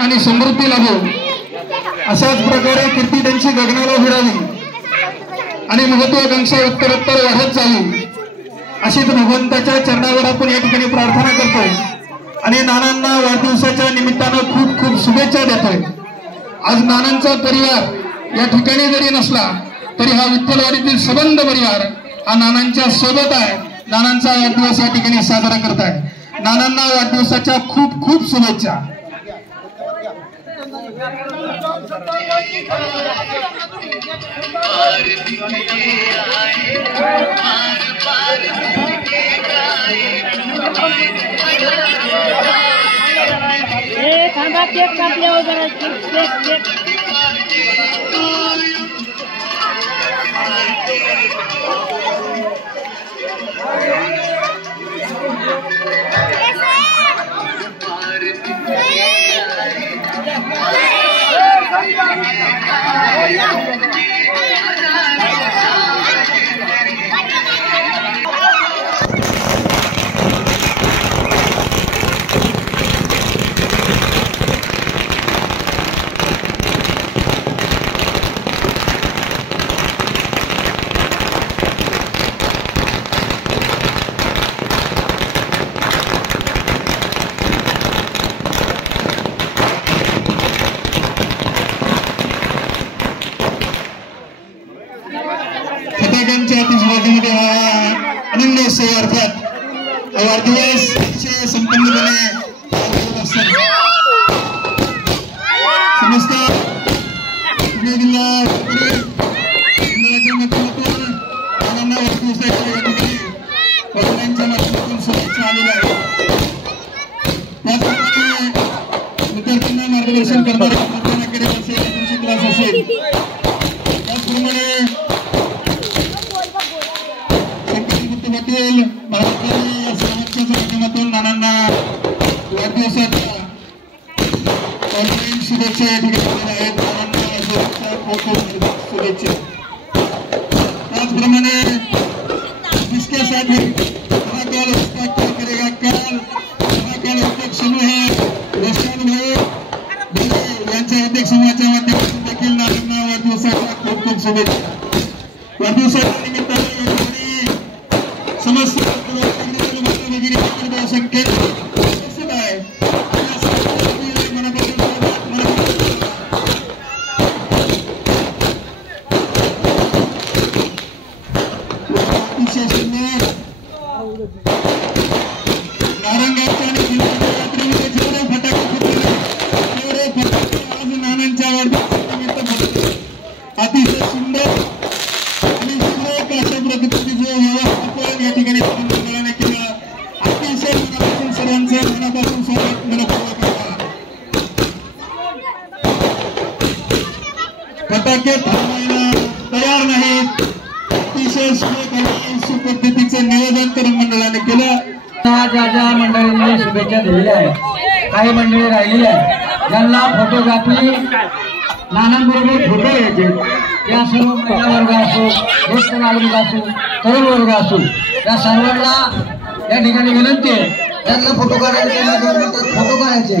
आणि समृद्धी लाभो, अशाच प्रकारे कीर्ती त्यांची गगनाला भिडावी आणि महत्वाकांक्षा उत्तरोत्तर वाढत जावी, अशीच भगवंताच्या चरणावर आपण या ठिकाणी प्रार्थना करतोय आणि नानांना वाढदिवसाच्या निमित्तानं खूप खूप शुभेच्छा देतोय। आज नानांचा परिवार या ठिकाणी जरी नसला तरी हा विठ्ठलवाडीतील सबंध परिवार हा नानांच्या सोबत आहे। नानांचा वाढदिवस या ठिकाणी साजरा करत आहे। नानांना वाढदिवसाच्या खूप खूप शुभेच्छा। थांबा, केक कापल्या वगैरे केक फटाक्यांच्या अनन्य अर्थात वाढदिवस संपन्नपणे समस्त मंडळाच्या माध्यमातून नानांना वाढदिवसाच्या या ठिकाणी पदांच्या माध्यमातून शुभेच्छा आलेल्या आहेत। त्याचप्रमाणे विद्यार्थ्यांना मार्गदर्शन करणारे अकॅडमी असेल, कृषी क्लास असेल, त्याचप्रमाणे पाटील महाराष्ट्रातील या सर्वांच्या माध्यमातून नानांना वाढदिवसाच्या ऑनलाईन शुभेच्छा या ठिकाणी आहेत। नानांना शुभेच्छा। त्याचप्रमाणे इसके साथ ही महाकाल उसका क्या करेगा काल महाकाल उद्योग समूह है रस्तान भाई यांच्या उद्योग समूहाच्या माध्यमातून देखील नानांना वाढदिवसाच्या खूप खूप शुभेच्छा। वाढदिवसाच्या निमित्ताने समस्त संख्येत उपस्थित आहे। नारंगाच्या आणि यात्रेमध्ये जेवढे फटाके फुटले तेवढे फटाके आज नानांच्या वाढदिवसानिमित्त अतिशय सुंदर आणि सुरेख अशा पद्धतीचे व्यवस्थापन या ठिकाणी मंडळाने केलं। अतिशय मनापासून सर्वांचे मनापासून स्वागत मनपूर्वक करतात। फटाके थांबवायला तयार नाहीत, अतिशय सुरेख आणि सुपद्धतीचं नियोजन करून मंडळाने केलं। ज्या मंडळींनी शुभेच्छा दिलेल्या आहेत, काही मंडळी राहिलेली आहेत ज्यांना फोटोग्राफी नानांबरोबर फोटो घ्यायचे, या सर्व महिला वर्ग असो, ज्येष्ठ नागरिक असो, तरुण वर्ग असो, या सर्वांना या ठिकाणी विनंती आहे, त्यांना फोटो काढायचे, फोटो काढायचे।